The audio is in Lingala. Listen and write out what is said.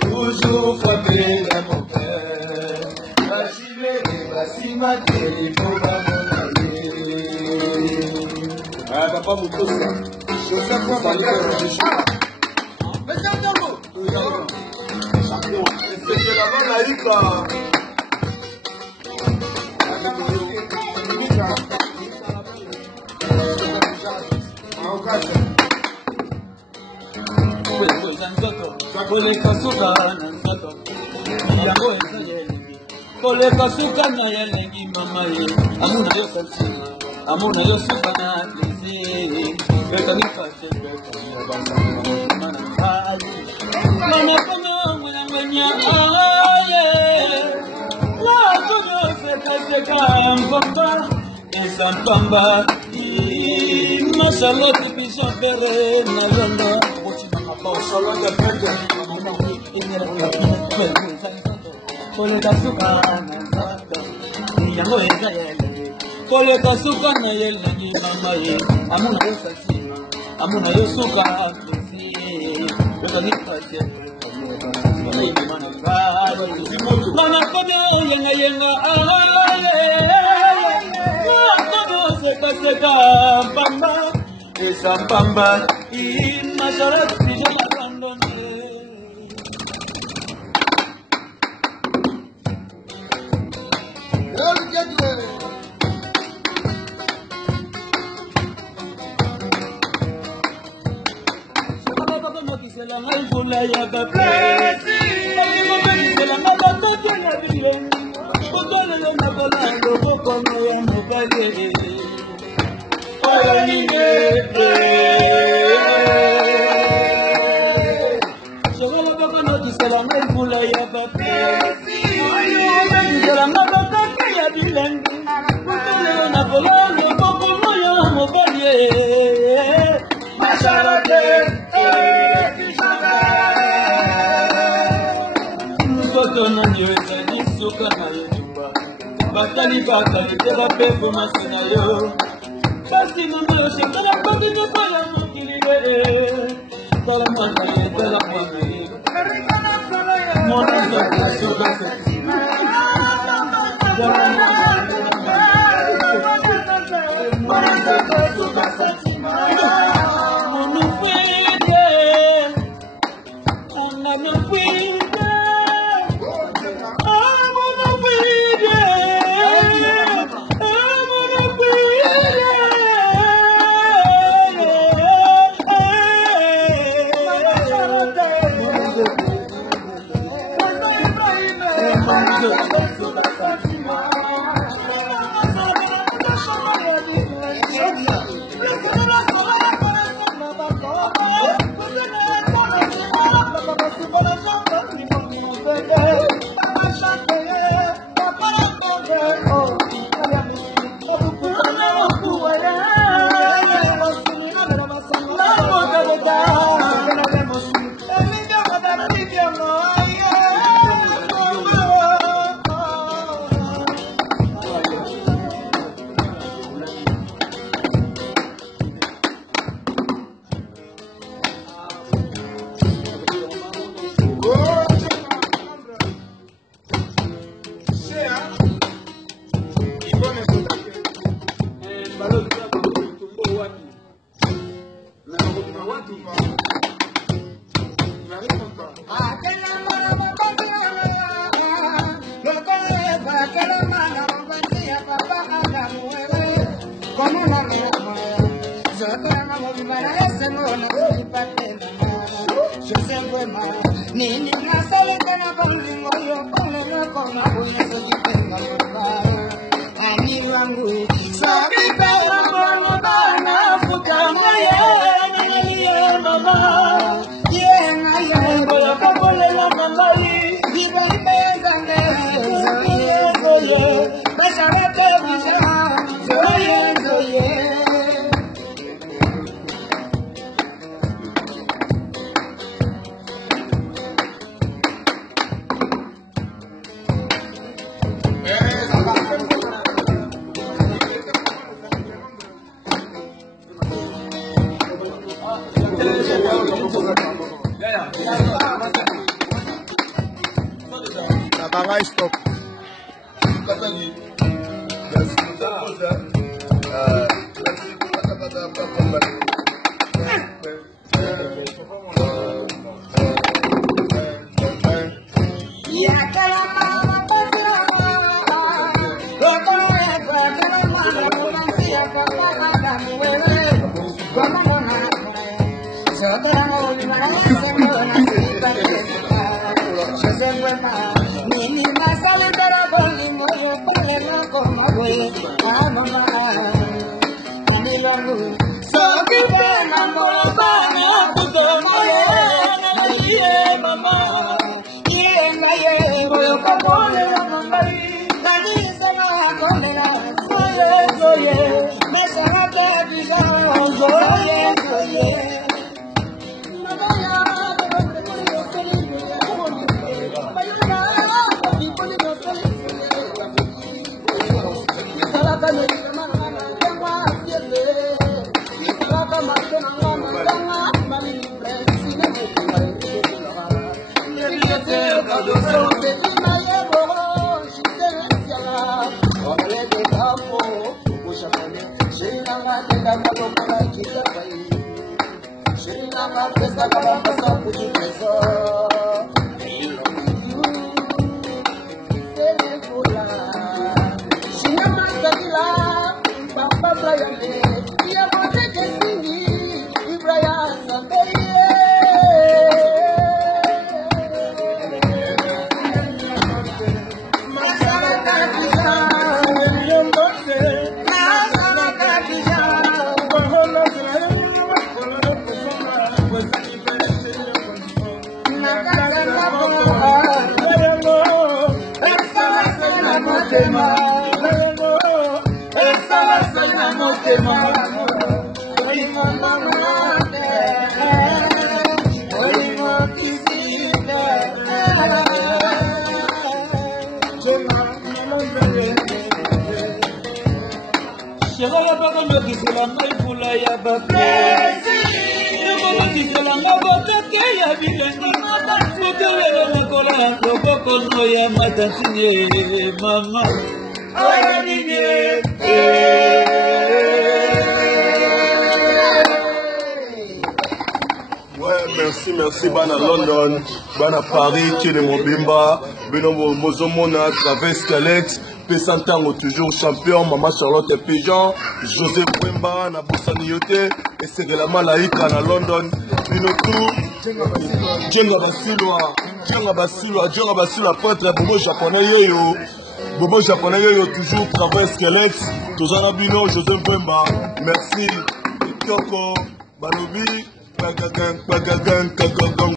Toujours frappé dans mon cœur. Basilé, Basimate, il faut pas m'en aller. Ah, papa, mon tour, ça. Je sais quoi, ça y est, je suis. Mais c'est un mot. Champion. C'est là-bas, la Ica. Koleka suka na yelengi mama ye amuna yo sansi amuna yo suka na tisi betani kache mana mana kono mwana menya aye la kono seka mpamba esampamba mashallah tipisha pere na yondo mochina mapa mashallah da pete Koleka suka na zaka, yango eza yele. Koleka suka na yele ni mama ye. Amuna yo sasima, amuna yo suka kisi. Yoka ni kache, mana ime mana kado. Mana kono yenga yenga ahaye. Kono seka seka pamba, esa pamba. Masara tijo makandone. Ya baba, la mama tote na bilongi, kotole na bola loboko no ya mobali. Olinge, sogola baba no tisela ngai bula ya baba. La mama tote ya bilongi, kotole na bola loboko no ya mobali. Masharate. Batali batali teba pepo masina yo. Kasi mama yo shekala pati tepala mukilide. Kala mama yo tela mwana yo. Mwana yo suka sasima. Mwana yo suka sasima. Munukwide. Munukwide. Kangai stop. Katani. Merci. Merci bana London, bana Paris, Kine Mobimba, Beno Mozomona, Travers Skelett, Pesantango toujours champion, Maman Charlotte Pigeon, José Wemba, Nabosani Yote, et c'est de la Malaïka na London, Beno tout, Djenga Basilwa, peintre Bobo japonais yoyo, toujours Travers Skelett, toujours Nabino, José Wemba, merci, Kyoko, Balobi, Pagagan.